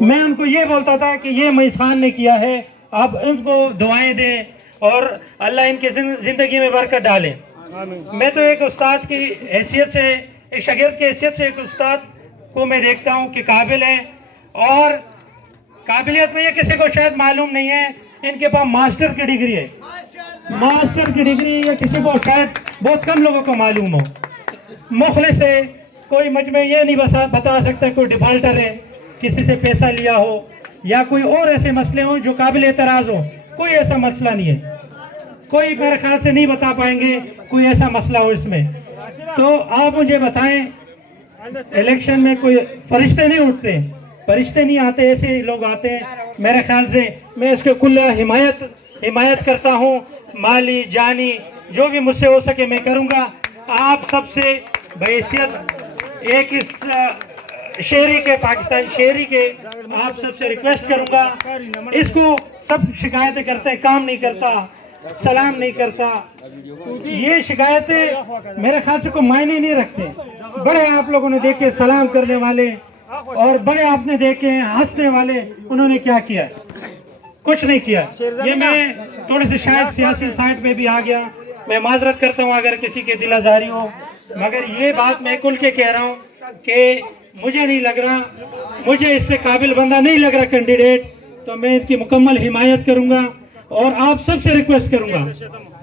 میں ان کو یہ بولتا تھا کہ یہ مئیس خان نے کیا ہے، آپ ان کو دعائیں دیں اور اللہ ان کی زندگی میں برکت ڈالے۔ میں تو ایک استاد کی حیثیت سے، ایک شاگرد کی حیثیت سے ایک استاد کو میں دیکھتا ہوں کہ قابل ہے، اور قابلیت میں یہ کسی کو شاید معلوم نہیں ہے، ان کے پاس ماسٹر کی ڈگری ہے۔ ماسٹر کی ڈگری یہ کسی کو شاید بہت کم لوگوں کو معلوم ہو۔ مخلص ہے، کوئی مجھ میں یہ نہیں بتا سکتا کوئی ڈیفالٹر ہے، کسی سے پیسہ لیا ہو یا کوئی اور ایسے مسئلے ہوں جو قابل اعتراض ہو، کوئی ایسا مسئلہ نہیں ہے۔ کوئی میرے خیال سے نہیں بتا پائیں گے کوئی ایسا مسئلہ ہو اس میں۔ تو آپ مجھے بتائیں، الیکشن میں کوئی فرشتے نہیں اٹھتے، فرشتے نہیں آتے، ایسے لوگ آتے ہیں۔ میرے خیال سے میں اس کے کل حمایت کرتا ہوں، مالی جانی جو بھی مجھ سے ہو سکے میں کروں گا۔ آپ سب سے بحیثیت ایک اس شہری کے، پاکستان شہری کے، آپ سب سے ریکویسٹ کروں گا، اس کو سب شکایتیں کرتے ہیں، کام نہیں کرتا، سلام نہیں کرتا، یہ شکایتیں میرے خیال سے کوئی معنی نہیں رکھتے۔ بڑے آپ لوگوں نے دیکھے سلام کرنے والے، اور بڑے آپ نے دیکھے ہنسنے والے، انہوں نے کیا کیا؟ کچھ نہیں کیا۔ یہ میں تھوڑے سے شاید سیاسی سائٹ پہ بھی آ گیا، میں معذرت کرتا ہوں اگر کسی کے دل آزاری ہو، مگر یہ بات میں کھل کے کہہ رہا ہوں کہ مجھے نہیں لگ رہا، مجھے اس سے قابل بندہ نہیں لگ رہا کینڈیڈیٹ، تو میں ان کی مکمل حمایت کروں گا، اور آپ سب سے ریکویسٹ کروں گا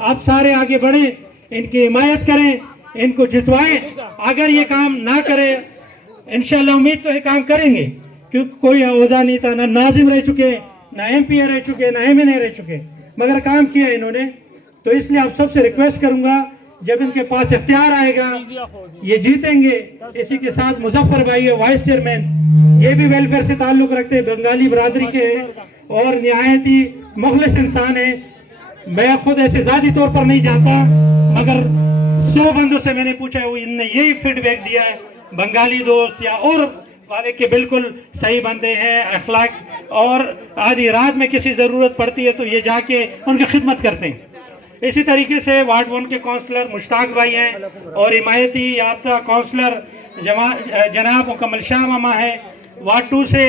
آپ سارے آگے بڑھیں، ان کی حمایت کریں، ان کو جتوائیں۔ اگر یہ کام نہ کرے، انشاءاللہ امید تو یہ کام کریں گے، کیونکہ کوئی عہدہ نہیں تھا، نہ ناظم رہ چکے، نہ ایم پی رہ چکے، نہ ایم این اے رہ چکے، مگر کام کیا انہوں نے۔ تو اس لیے آپ سب سے ریکویسٹ کروں گا، جب ان کے پاس اختیار آئے گا یہ جیتیں گے۔ اسی کے ساتھ مظفر بھائی ہے وائس چیئرمین، یہ بھی ویلفیئر سے تعلق رکھتے ہیں، بنگالی برادری کے ہیں اور نہایت ہی مخلص انسان ہیں۔ میں خود ایسے ذاتی طور پر نہیں جانتا، مگر 100 بندوں سے میں نے پوچھا ہے، وہ ان نے یہی فیڈ بیک دیا ہے، بنگالی دوست یا اور والے کے بالکل صحیح بندے ہیں، اخلاق، اور آدھی رات میں کسی ضرورت پڑتی ہے تو یہ جا کے ان کی خدمت کرتے ہیں۔ اسی طریقے سے وارڈ 1 کے کونسلر مشتاق بھائی ہیں، اور حمایتی یافتہ کونسلر جناب مکمل شاہ ماما ہے۔ وارڈ 2 سے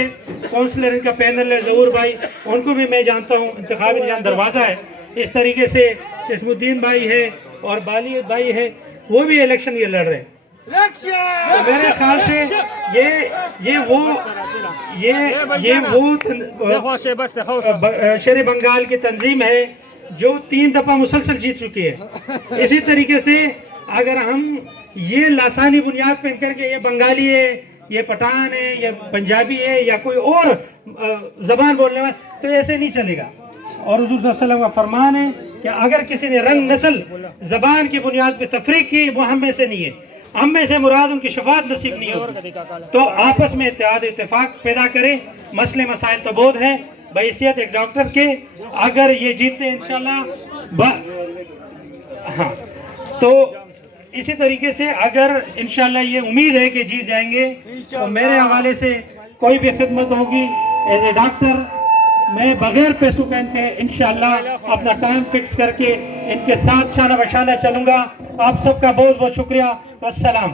کونسلر ان کا پینل ہے ظہور بھائی، ان کو بھی میں جانتا ہوں، انتخابی نظام دروازہ ہے۔ اس طریقے سے اسم الدین بھائی ہے اور بالی بھائی ہے، وہ بھی الیکشن یہ لڑ رہے ہیں۔ تو میرے خیال سے یہ وہ شیر بنگال کی تنظیم ہے جو 3 دفعہ مسلسل جیت چکی ہے۔ اسی طریقے سے اگر ہم یہ لاسانی بنیاد پہ کر کے یہ بنگالی ہے، یہ پٹھان ہے، یہ پنجابی ہے، یا کوئی اور زبان بولنے والا، تو ایسے نہیں چلے گا۔ اور حضور صلی اللہ علیہ وسلم کا فرمان ہے کہ اگر کسی نے رنگ، نسل، زبان کی بنیاد پہ تفریق کی، وہ ہم میں سے نہیں ہے، ہم میں سے مراد ان کی شفاعت نصیب نہیں ہوگی۔ تو آپس میں اتحاد اتفاق پیدا کریں۔ مسئلے مسائل تو بہت ہیں، بحیثیت ایک ڈاکٹر کے، اگر یہ جیتے انشاءاللہ ہاں، تو اسی طریقے سے اگر انشاءاللہ یہ امید ہے کہ جیت جائیں گے، تو میرے حوالے سے کوئی بھی خدمت ہوگی ایز اے ڈاکٹر، میں بغیر پیسوں کا ان کے انشاءاللہ اپنا ٹائم فکس کر کے ان کے ساتھ شانہ بشانہ چلوں گا۔ آپ سب کا بہت بہت شکریہ، والسلام۔